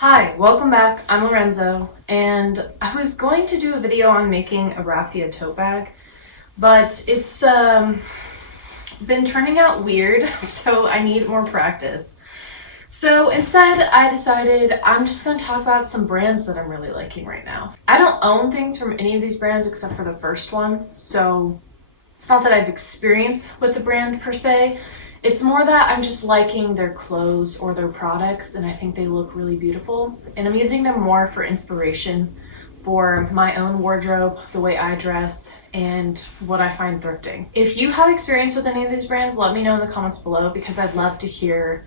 Hi, welcome back. I'm Lorenzo, and I was going to do a video on making a raffia tote bag, but it's been turning out weird, so I need more practice. So instead, I decided I'm just going to talk about some brands that I'm really liking right now. I don't own things from any of these brands except for the first one, so it's not that I've experience with the brand per se. It's more that I'm just liking their clothes or their products, and I think they look really beautiful. And I'm using them more for inspiration for my own wardrobe, the way I dress, and what I find thrifting. If you have experience with any of these brands, let me know in the comments below because I'd love to hear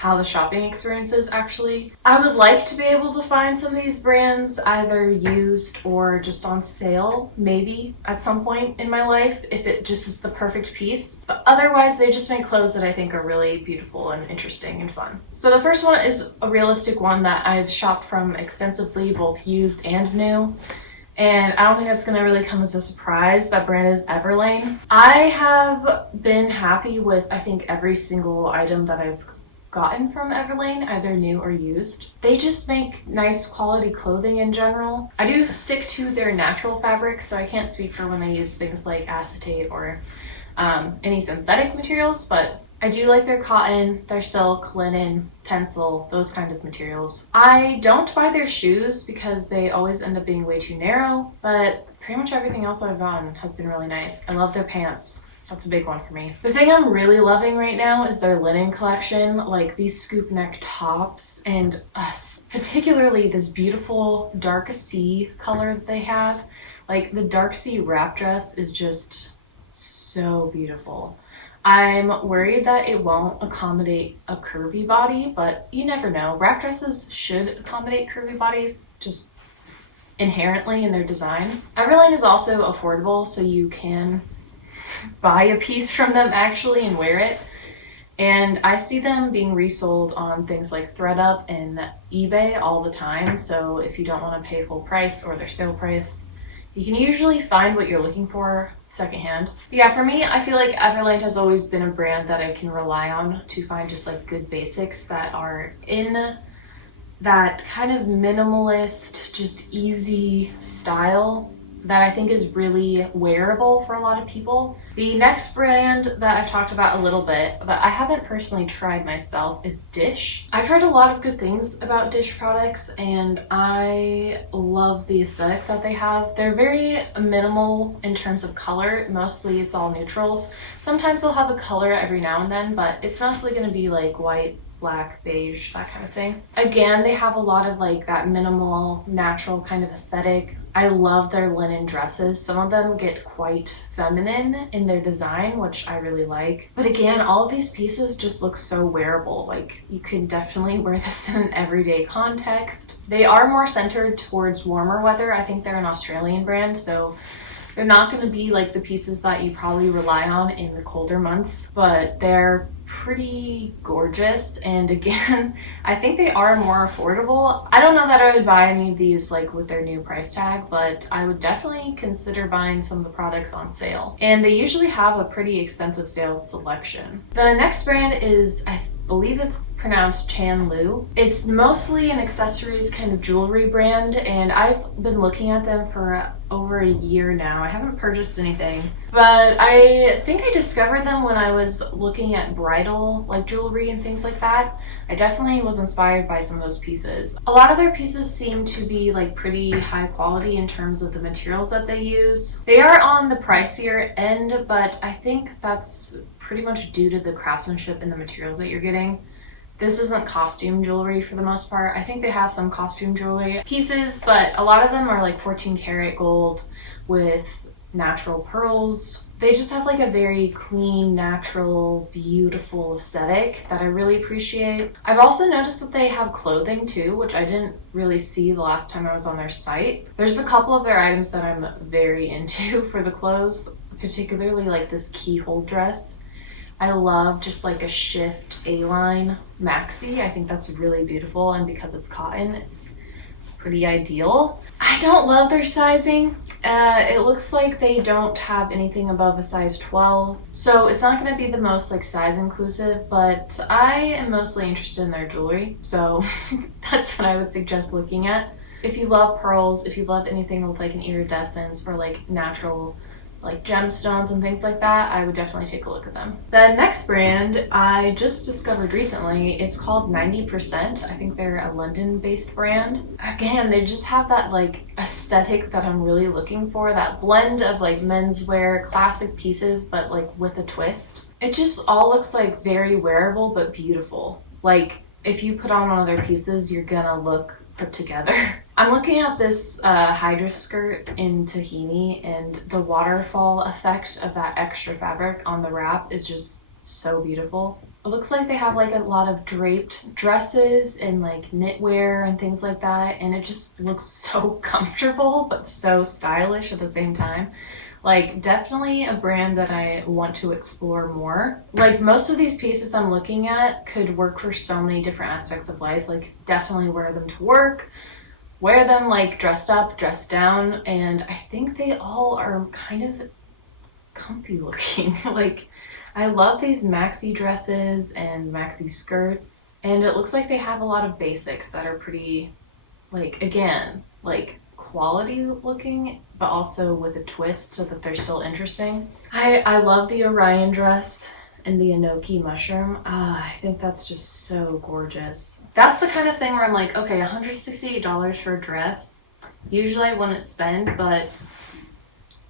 how the shopping experience is actually. I would like to be able to find some of these brands either used or just on sale, maybe at some point in my life, if it just is the perfect piece. But otherwise, they just make clothes that I think are really beautiful and interesting and fun. So the first one is a realistic one that I've shopped from extensively, both used and new. And I don't think that's going to really come as a surprise. That brand is Everlane. I have been happy with, I think, every single item that I've gotten from Everlane, either new or used. They just make nice quality clothing in general. I do stick to their natural fabrics, so I can't speak for when they use things like acetate or any synthetic materials, but I do like their cotton, their silk, linen, tencel, those kind of materials. I don't buy their shoes because they always end up being way too narrow, but pretty much everything else I've gotten has been really nice. I love their pants. That's a big one for me. The thing I'm really loving right now is their linen collection, like these scoop neck tops and particularly this beautiful dark sea color that they have. Like the dark sea wrap dress is just so beautiful. I'm worried that it won't accommodate a curvy body, but you never know. Wrap dresses should accommodate curvy bodies, just inherently in their design. Everlane is also affordable, so you can buy a piece from them actually and wear it. And I see them being resold on things like ThredUp and eBay all the time. So if you don't want to pay full price or their sale price, you can usually find what you're looking for secondhand. But yeah, for me, I feel like Everlane has always been a brand that I can rely on to find just like good basics that are in that kind of minimalist, just easy style that I think is really wearable for a lot of people. The next brand that I've talked about a little bit, but I haven't personally tried myself, is Dish. I've heard a lot of good things about Dish products, and I love the aesthetic that they have. They're very minimal in terms of color. Mostly it's all neutrals. Sometimes they'll have a color every now and then, but it's mostly going to be like white, black, beige, that kind of thing. Again, they have a lot of like that minimal, natural kind of aesthetic. I love their linen dresses. Some of them get quite feminine in their design, which I really like. But again, all of these pieces just look so wearable. Like you can definitely wear this in an everyday context. They are more centered towards warmer weather. I think they're an Australian brand, so they're not going to be like the pieces that you probably rely on in the colder months, but they're pretty gorgeous. And again, I think they are more affordable. I don't know that I would buy any of these like with their new price tag, but I would definitely consider buying some of the products on sale. And they usually have a pretty extensive sales selection. The next brand is, I believe it's pronounced Chanl. It's mostly an accessories kind of jewelry brand, and I've been looking at them for over a year now. I haven't purchased anything, but I think I discovered them when I was looking at bridal like jewelry and things like that. I definitely was inspired by some of those pieces. A lot of their pieces seem to be like pretty high quality in terms of the materials that they use. They are on the pricier end, but I think that's pretty much due to the craftsmanship and the materials that you're getting. This isn't costume jewelry for the most part. I think they have some costume jewelry pieces, but a lot of them are like 14 karat gold with natural pearls. They just have like a very clean, natural, beautiful aesthetic that I really appreciate. I've also noticed that they have clothing too, which I didn't really see the last time I was on their site. There's a couple of their items that I'm very into for the clothes, particularly like this keyhole dress. I love just like a shift A-line maxi. I think that's really beautiful, and because it's cotton, it's pretty ideal. I don't love their sizing. It looks like they don't have anything above a size 12, so it's not going to be the most like size inclusive, but I am mostly interested in their jewelry, so that's what I would suggest looking at. If you love pearls, if you love anything with like an iridescence or like natural like gemstones and things like that, I would definitely take a look at them. The next brand I just discovered recently, it's called 90%. I think they're a London-based brand. Again, they just have that like aesthetic that I'm really looking for, that blend of like menswear, classic pieces, but like with a twist. It just all looks like very wearable but beautiful. Like if you put on one of their pieces, you're gonna look put together. I'm looking at this Hydra skirt in tahini, and the waterfall effect of that extra fabric on the wrap is just so beautiful. It looks like they have like a lot of draped dresses and like knitwear and things like that, and it just looks so comfortable but so stylish at the same time. Like definitely a brand that I want to explore more. Like most of these pieces I'm looking at could work for so many different aspects of life. Like definitely wear them to work, wear them like dressed up, dressed down, and I think they all are kind of comfy looking. Like I love these maxi dresses and maxi skirts, and it looks like they have a lot of basics that are pretty, like again, like quality looking, but also with a twist so that they're still interesting. I love the Orion dress and the Enoki mushroom. I think that's just so gorgeous. That's the kind of thing where I'm like, okay, $168 for a dress. Usually I wouldn't spend, but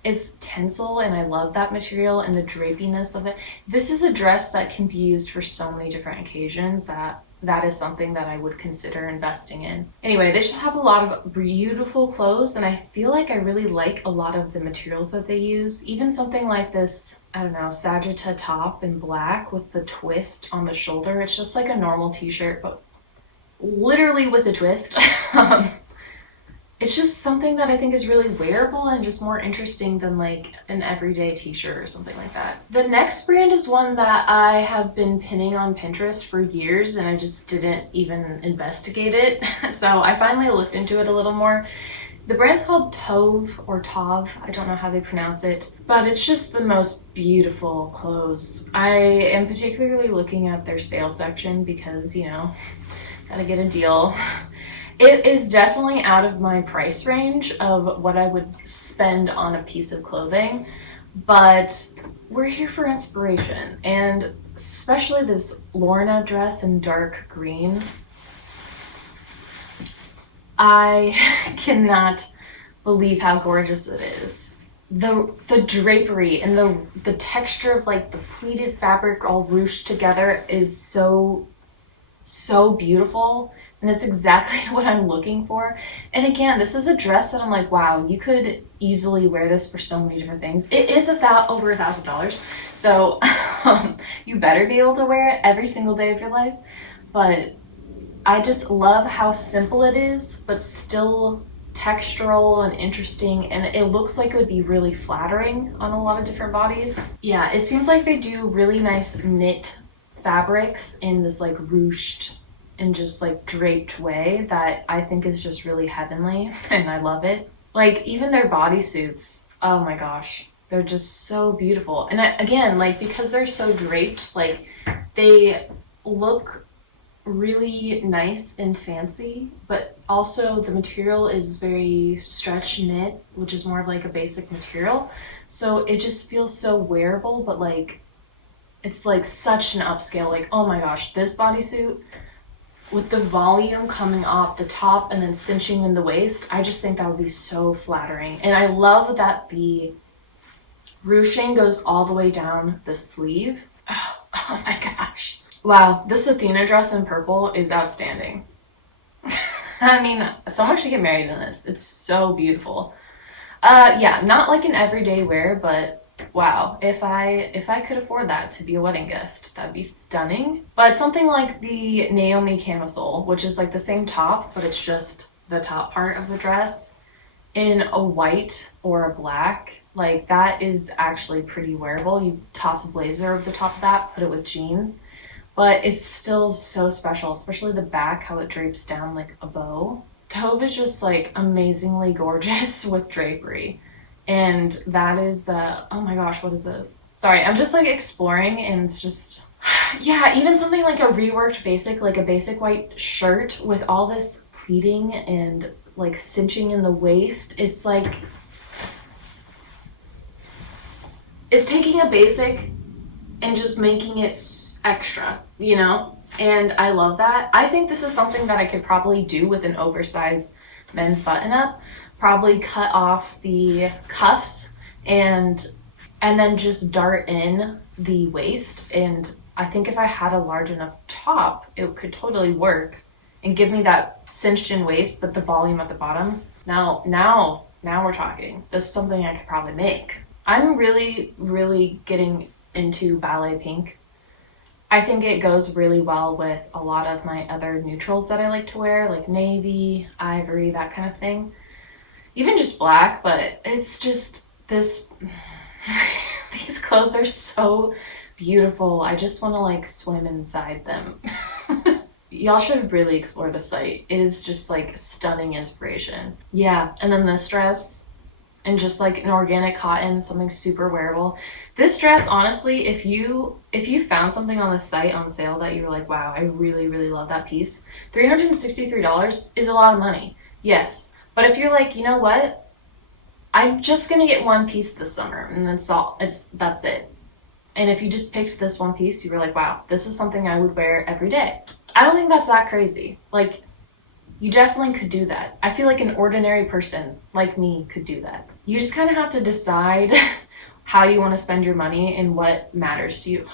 it's tinsel and I love that material and the drapiness of it. This is a dress that can be used for so many different occasions that is something that I would consider investing in. Anyway, they should have a lot of beautiful clothes, and I feel like I really like a lot of the materials that they use. Even something like this, I don't know, Sagitta top in black with the twist on the shoulder. It's just like a normal t-shirt, but literally with a twist. It's just something that I think is really wearable and just more interesting than like an everyday t-shirt or something like that. The next brand is one that I have been pinning on Pinterest for years and I just didn't even investigate it. So I finally looked into it a little more. The brand's called Tove or Tove, I don't know how they pronounce it, but it's just the most beautiful clothes. I am particularly looking at their sale section because, you know, gotta get a deal. It is definitely out of my price range of what I would spend on a piece of clothing, but we're here for inspiration, and especially this Lorna dress in dark green. I cannot believe how gorgeous it is. The drapery and the texture of like the pleated fabric all ruched together is so beautiful. And it's exactly what I'm looking for. And again, this is a dress that I'm like, wow, you could easily wear this for so many different things. It is over $1,000. So you better be able to wear it every single day of your life. But I just love how simple it is, but still textural and interesting. And it looks like it would be really flattering on a lot of different bodies. Yeah, it seems like they do really nice knit fabrics in this like ruched and just like draped way that I think is just really heavenly, and I love it. Like even their bodysuits, oh my gosh, they're just so beautiful. And again, like because they're so draped, like they look really nice and fancy, but also the material is very stretch knit, which is more of like a basic material. So it just feels so wearable, but like it's like such an upscale, like oh my gosh, this bodysuit with the volume coming off the top and then cinching in the waist, I just think that would be so flattering. And I love that the ruching goes all the way down the sleeve. Oh my gosh. Wow, this Athena dress in purple is outstanding. I mean, someone should get married in this. It's so beautiful. Yeah, not like an everyday wear, but wow, if I could afford that to be a wedding guest, that'd be stunning. But something like the Naomi camisole, which is like the same top, but it's just the top part of the dress in a white or a black, like that is actually pretty wearable. You toss a blazer over the top of that, put it with jeans, but it's still so special, especially the back, how it drapes down like a bow. Tove is just like amazingly gorgeous with drapery. And that is, oh my gosh, what is this? Sorry, I'm just like exploring and it's just, yeah, even something like a reworked basic, like a basic white shirt with all this pleating and like cinching in the waist. It's like, it's taking a basic and just making it extra, you know? And I love that. I think this is something that I could probably do with an oversized men's button up. Probably cut off the cuffs and then just dart in the waist. And I think if I had a large enough top, it could totally work and give me that cinched in waist, but the volume at the bottom. Now we're talking. This is something I could probably make. I'm really, really getting into ballet pink. I think it goes really well with a lot of my other neutrals that I like to wear, like navy, ivory, that kind of thing. Even just black, but it's just this, these clothes are so beautiful. I just want to like swim inside them. Y'all should really explore the site. It is just like stunning inspiration. Yeah, and then this dress, and just like an organic cotton, something super wearable. This dress, honestly, if you found something on the site on sale that you were like, wow, I really, really love that piece, $363 is a lot of money. Yes. But if you're like, you know what? I'm just gonna get one piece this summer and that's it. And if you just picked this one piece, you were like, wow, this is something I would wear every day. I don't think that's that crazy. Like, you definitely could do that. I feel like an ordinary person like me could do that. You just kind of have to decide how you want to spend your money and what matters to you.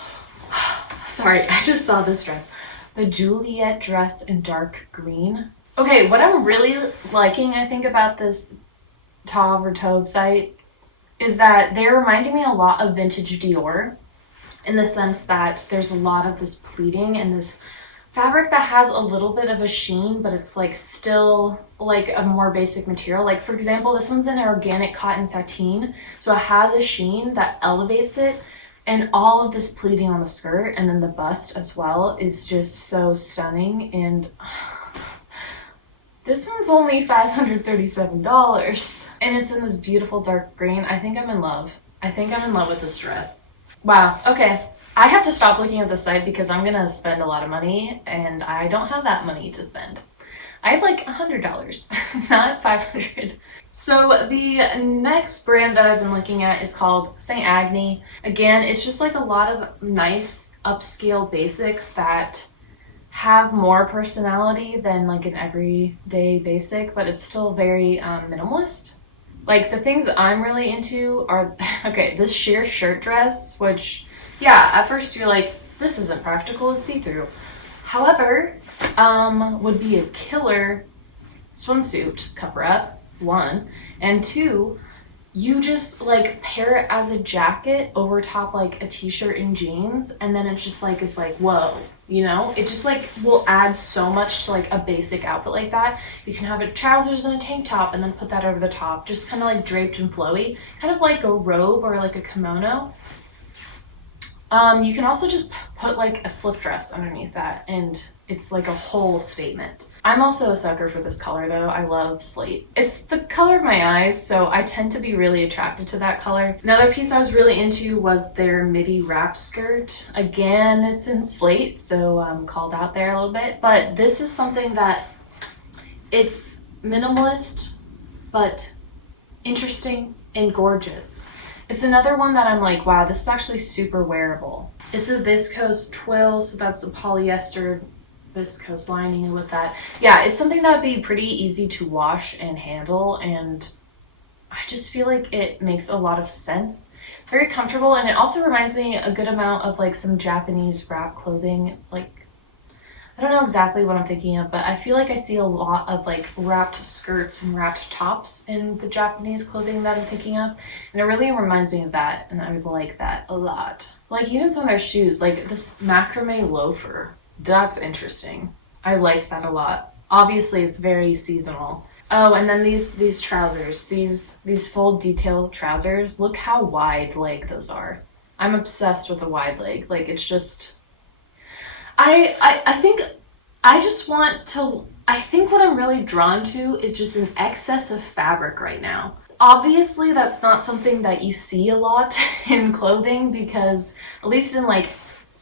Sorry, I just saw this dress. The Juliet dress in dark green. Okay, what I'm really liking, I think, about this Tove site is that they're reminding me a lot of vintage Dior in the sense that there's a lot of this pleating and this fabric that has a little bit of a sheen, but it's like still like a more basic material. Like for example, this one's an organic cotton sateen, so it has a sheen that elevates it, and all of this pleating on the skirt and then the bust as well is just so stunning. And this one's only $537 and it's in this beautiful dark green. I think I'm in love. I think I'm in love with this dress. Wow, okay. I have to stop looking at the site because I'm gonna spend a lot of money and I don't have that money to spend. I have like $100, not $500. So the next brand that I've been looking at is called Agni. Again, it's just like a lot of nice upscale basics that have more personality than like an everyday basic, but it's still very minimalist. Like the things I'm really into are, okay, this sheer shirt dress, which yeah, at first you're like, this isn't practical, it's see-through. However, would be a killer swimsuit cover-up, one. And two, you just like pair it as a jacket over top like a t-shirt and jeans, and then it's just like, it's like, whoa, you know? It just like will add so much to like a basic outfit like that. You can have it trousers and a tank top and then put that over the top, just kind of like draped and flowy, kind of like a robe or like a kimono. You can also just put like a slip dress underneath that and it's like a whole statement. I'm also a sucker for this color though. I love slate. It's the color of my eyes, so I tend to be really attracted to that color. Another piece I was really into was their midi wrap skirt. Again, it's in slate, so I'm called out there a little bit. But this is something that it's minimalist, but interesting and gorgeous. It's another one that I'm like, wow, this is actually super wearable. It's a viscose twill, so that's a polyester viscose lining with that. Yeah, it's something that would be pretty easy to wash and handle, and I just feel like it makes a lot of sense. It's very comfortable, and it also reminds me a good amount of like some Japanese wrap clothing. Like, I don't know exactly what I'm thinking of, but I feel like I see a lot of like wrapped skirts and wrapped tops in the Japanese clothing that I'm thinking of. And it really reminds me of that, and I would like that a lot. Like even some of their shoes, like this macrame loafer, that's interesting. I like that a lot. Obviously it's very seasonal. Oh, and then these trousers, these full detail trousers, look how wide leg those are. I'm obsessed with a wide leg. Like it's just, I think I just want to I think what I'm really drawn to is just an excess of fabric right now. Obviously, that's not something that you see a lot in clothing, because at least in like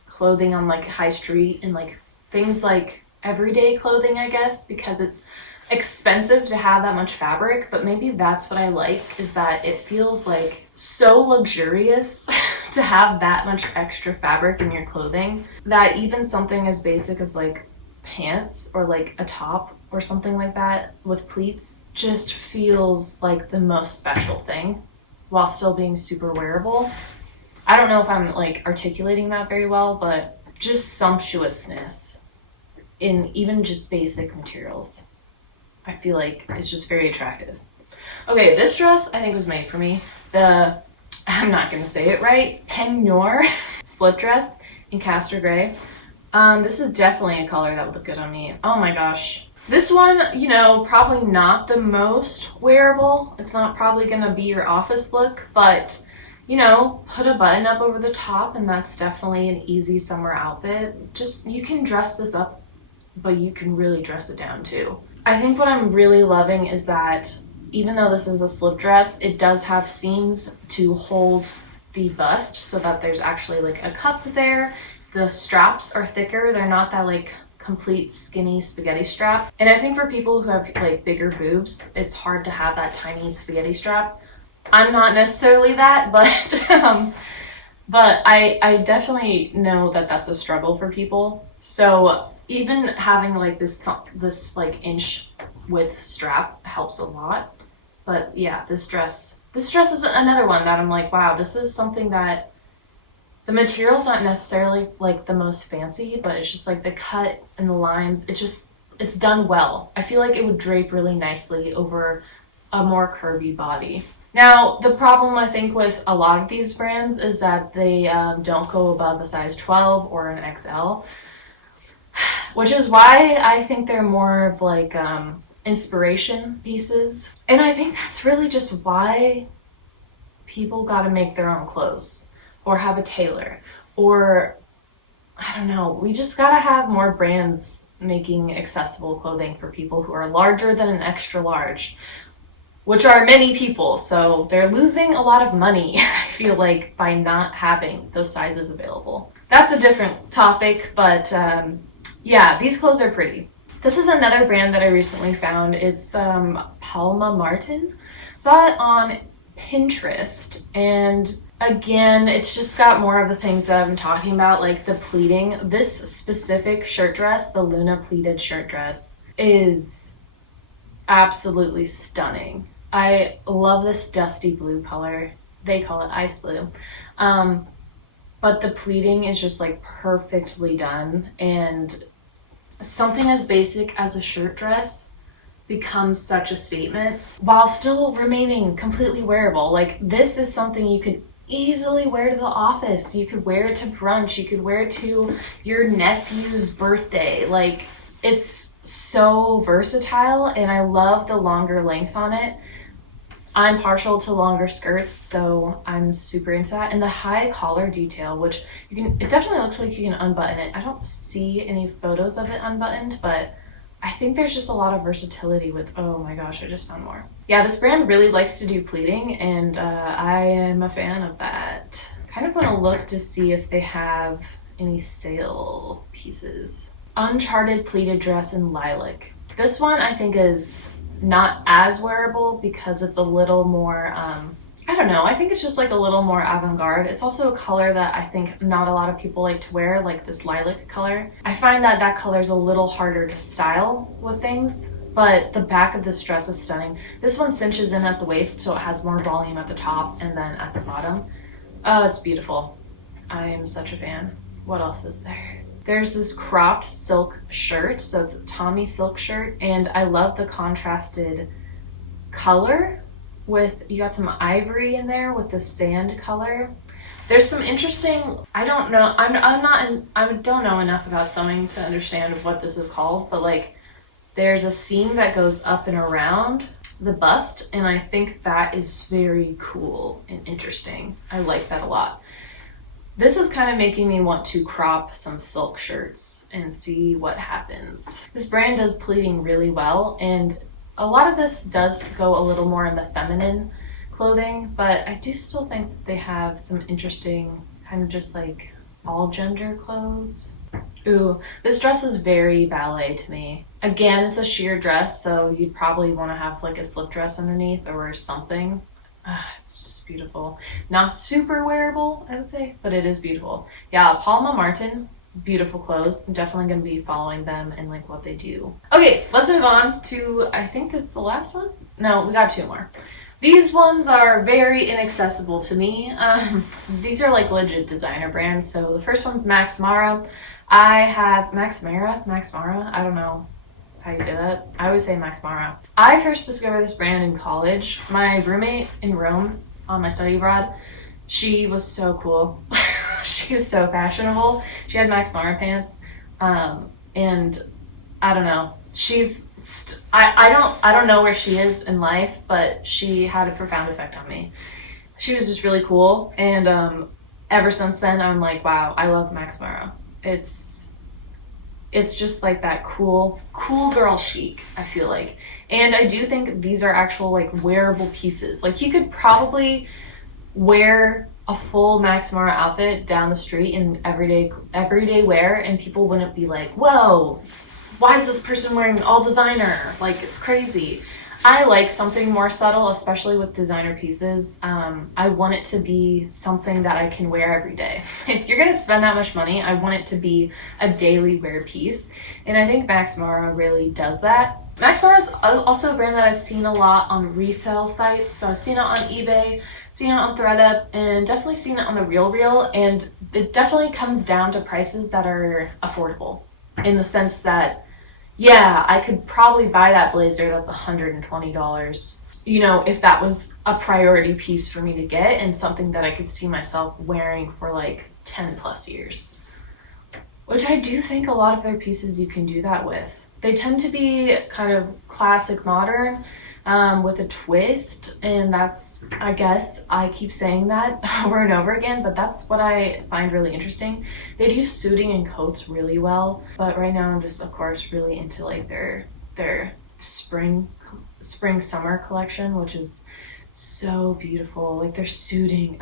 clothing on like high street and like things like everyday clothing, I guess, because it's expensive to have that much fabric. But maybe that's what I like, is that it feels like so luxurious to have that much extra fabric in your clothing, that even something as basic as like pants or like a top or something like that with pleats just feels like the most special thing while still being super wearable. I don't know if I'm like articulating that very well, but just sumptuousness in even just basic materials, I feel like it's just very attractive. Okay, this dress I think was made for me. I'm not gonna say it right, peignoir slip dress in Castor Gray. This is definitely a color that would look good on me. Oh my gosh. This one, you know, probably not the most wearable. It's not probably gonna be your office look, but you know, put a button up over the top and that's definitely an easy summer outfit. Just, you can dress this up, but you can really dress it down too. I think what I'm really loving is that even though this is a slip dress, it does have seams to hold the bust so that there's actually like a cup there. The straps are thicker. They're not that like complete skinny spaghetti strap. And I think for people who have like bigger boobs, it's hard to have that tiny spaghetti strap. I'm not necessarily that, but I definitely know that that's a struggle for people. So even having like this like inch width strap helps a lot. But yeah, this dress is another one that I'm like, wow, this is something that the material's not necessarily like the most fancy, but it's just like the cut and the lines, it's done well. I feel like it would drape really nicely over a more curvy body. Now, the problem I think with a lot of these brands is that they don't go above a size 12 or an XL, which is why I think they're more of like inspiration pieces. And I think that's really just why people gotta make their own clothes or have a tailor, or I don't know, we just gotta have more brands making accessible clothing for people who are larger than an extra large, which are many people, so they're losing a lot of money, I feel like, by not having those sizes available. That's a different topic, but yeah, these clothes are pretty. This is another brand that I recently found. It's Palma Martin. Saw it on Pinterest, and again, it's just got more of the things that I've been talking about, like the pleating. This specific shirt dress, the Luna pleated shirt dress, is absolutely stunning. I love this dusty blue color. They call it ice blue. But the pleating is just like perfectly done, and something as basic as a shirt dress becomes such a statement while still remaining completely wearable. Like, this is something you could easily wear to the office. You could wear it to brunch. You could wear it to your nephew's birthday. Like, it's so versatile, and I love the longer length on it. I'm partial to longer skirts, so I'm super into that. And the high collar detail, which it definitely looks like you can unbutton it. I don't see any photos of it unbuttoned, but I think there's just a lot of versatility with, oh my gosh, I just found more. Yeah, this brand really likes to do pleating, and I am a fan of that. Kind of want to look to see if they have any sale pieces. Uncharted pleated dress in lilac. This one I think is not as wearable because it's a little more, I don't know, I think it's just like a little more avant-garde. It's also a color that I think not a lot of people like to wear, like this lilac color. I find that that color is a little harder to style with things, but the back of this dress is stunning. This one cinches in at the waist, so it has more volume at the top and then at the bottom. Oh, it's beautiful. I am such a fan. What else is there? There's this cropped silk shirt, so it's a Tommy silk shirt, and I love the contrasted color with, you got some ivory in there with the sand color. There's some interesting, I don't know, I don't know enough about sewing to understand what this is called, but like there's a seam that goes up and around the bust, and I think that is very cool and interesting. I like that a lot. This is kind of making me want to crop some silk shirts and see what happens. This brand does pleating really well, and a lot of this does go a little more in the feminine clothing, but I do still think that they have some interesting kind of just like all gender clothes. Ooh, this dress is very ballet to me. Again, it's a sheer dress, so you'd probably want to have like a slip dress underneath or something. It's just beautiful. Not super wearable, I would say, but it is beautiful. Yeah, Palma Martin, beautiful clothes. I'm definitely going to be following them and like what they do. Okay, let's move on to, I think that's the last one? No, we got two more. These ones are very inaccessible to me. These are like legit designer brands. So the first one's Max Mara. I have Max Mara? I don't know how you say that. I always say Max Mara. I first discovered this brand in college. My roommate in Rome on my study abroad, she was so cool. She was so fashionable. She had Max Mara pants. And I don't know. I don't know where she is in life, but she had a profound effect on me. She was just really cool, and ever since then I'm like, wow, I love Max Mara. It's just like that cool girl chic, I feel like. And I do think these are actual like wearable pieces. Like you could probably wear a full Max Mara outfit down the street in everyday wear, and people wouldn't be like, whoa, why is this person wearing all designer? Like, it's crazy. I like something more subtle, especially with designer pieces. I want it to be something that I can wear every day. If you're gonna spend that much money, I want it to be a daily wear piece. And I think Max Mara really does that. Max Mara is also a brand that I've seen a lot on resale sites. So I've seen it on eBay, seen it on ThredUp, and definitely seen it on the RealReal. And it definitely comes down to prices that are affordable, in the sense that, yeah, I could probably buy that blazer that's $120, you know, if that was a priority piece for me to get and something that I could see myself wearing for like 10 plus years. Which I do think a lot of their pieces you can do that with. They tend to be kind of classic modern, with a twist, and that's, I guess, I keep saying that over and over again, but that's what I find really interesting. They do suiting and coats really well, but right now I'm just, of course, really into like their spring summer collection, which is so beautiful. Like their suiting,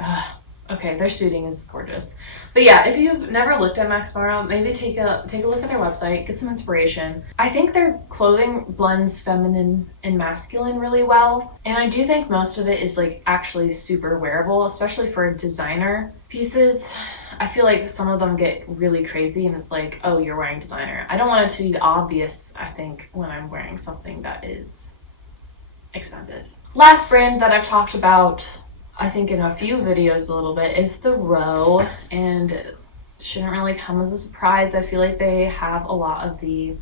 their suiting is gorgeous. But yeah, if you've never looked at Max Mara, maybe take a look at their website, get some inspiration. I think their clothing blends feminine and masculine really well, and I do think most of it is like actually super wearable, especially for designer pieces. I feel like some of them get really crazy and it's like, oh, you're wearing designer. I don't want it to be obvious, I think, when I'm wearing something that is expensive. Last brand that I've talked about, I think in a few videos a little bit, is the Row, and it shouldn't really come as a surprise. I feel like they have a lot of the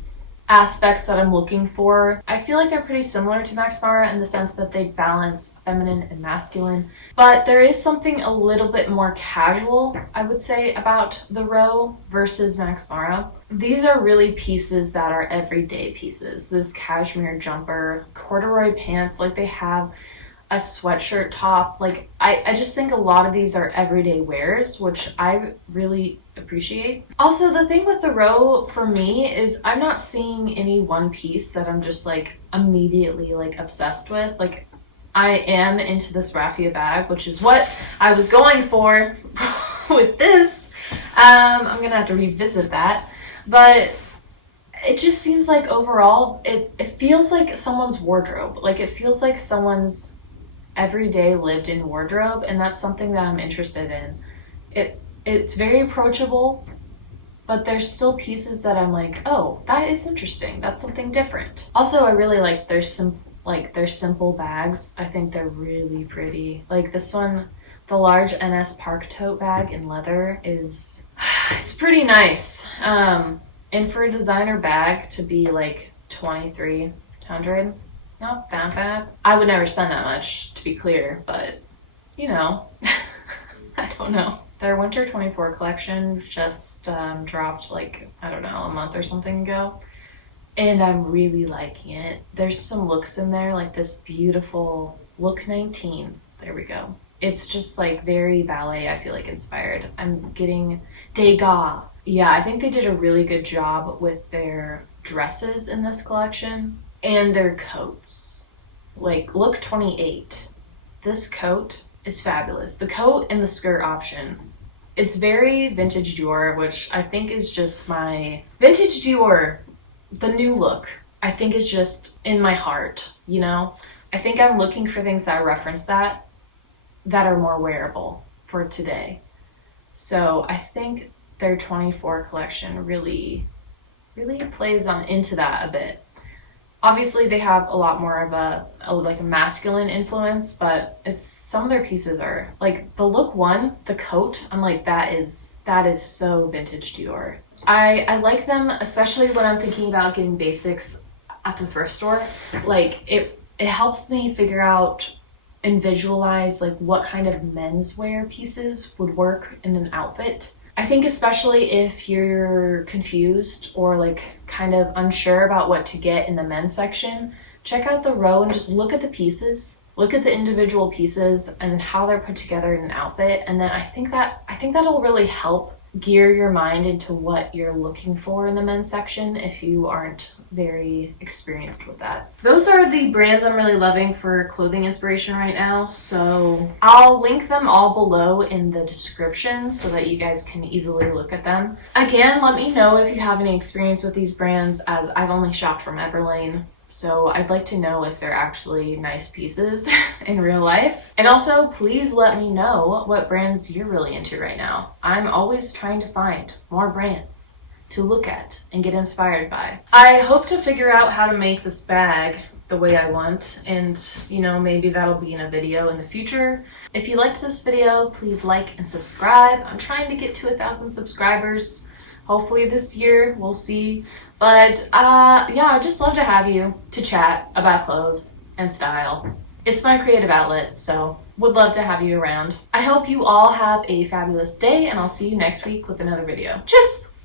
aspects that I'm looking for. I feel like they're pretty similar to Max Mara in the sense that they balance feminine and masculine, but there is something a little bit more casual, I would say, about the Row versus Max Mara. These are really pieces that are everyday pieces. This cashmere jumper, corduroy pants, like they have a sweatshirt top. Like I just think a lot of these are everyday wears, which I really appreciate. Also, the thing with the Row for me is I'm not seeing any one piece that I'm just like immediately like obsessed with. Like I am into this raffia bag, which is what I was going for with this. I'm gonna have to revisit that, but it just seems like overall it feels like someone's wardrobe. Like it feels like someone's everyday lived in wardrobe, and that's something that I'm interested in. It's very approachable, but there's still pieces that I'm like, oh, that is interesting. That's something different. Also, I really like their simple bags. I think they're really pretty. Like this one, the large NS Park tote bag in leather it's pretty nice. And for a designer bag to be like $2,300, not that bad. I would never spend that much, to be clear, but you know, I don't know. Their winter 24 collection just dropped like, I don't know, a month or something ago, and I'm really liking it. There's some looks in there, like this beautiful look 19. There we go. It's just like very ballet, I feel like, inspired. I'm getting Degas. Yeah, I think they did a really good job with their dresses in this collection and their coats. Like, look 28. This coat is fabulous. The coat and the skirt option. It's very vintage Dior, which I think is just my vintage Dior. The new look, I think, is just in my heart, you know? I think I'm looking for things that reference that are more wearable for today. So I think their 24 collection really plays on into that a bit. Obviously they have a lot more of a masculine influence, but it's some of their pieces are like the look one, the coat, I'm like, that is so vintage Dior. I like them, especially when I'm thinking about getting basics at the thrift store. Like it helps me figure out and visualize like what kind of menswear pieces would work in an outfit. I think especially if you're confused or like kind of unsure about what to get in the men's section, check out the row and just look at the pieces. Look at the individual pieces and how they're put together in an outfit, and then I think that'll really help gear your mind into what you're looking for in the men's section if you aren't very experienced with that. Those are the brands I'm really loving for clothing inspiration right now, so I'll link them all below in the description so that you guys can easily look at them. Again, let me know if you have any experience with these brands, as I've only shopped from Everlane. So I'd like to know if they're actually nice pieces in real life. And also, please let me know what brands you're really into right now. I'm always trying to find more brands to look at and get inspired by. I hope to figure out how to make this bag the way I want, and maybe that'll be in a video in the future. If you liked this video, please like and subscribe. I'm trying to get to 1,000 subscribers. Hopefully this year, we'll see. But yeah, I'd just love to have you to chat about clothes and style. It's my creative outlet, so would love to have you around. I hope you all have a fabulous day, and I'll see you next week with another video. Tschüss!